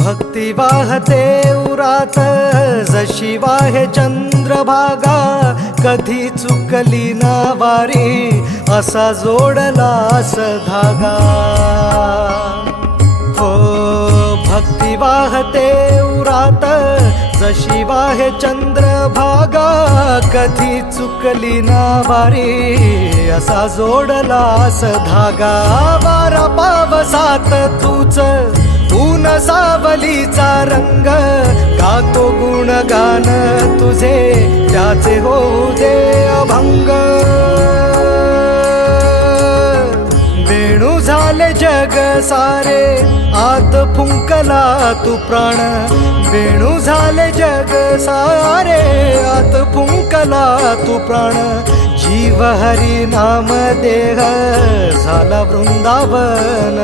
भक्ती वाहते उरात जशी वाहे चंद्रभागा, कधी चुकली ना वारी असा जोडलास धागा. हो भक्ती वाहते उरात जशी वाहे चंद्रभागा, कधी चुकली ना वारी असा जोडलास धागा. वारा पावसात तूच ऊन सावलीचा रंग, गातो गुणगान तुझे त्याचे होऊ दे अभंग. वेणू झाले जग सारे आत फुंकला तू प्राण, वेणू झाले जग सारे आत फुंकला तू प्राण. जीव हरी नाम देह झाला वृंदावन.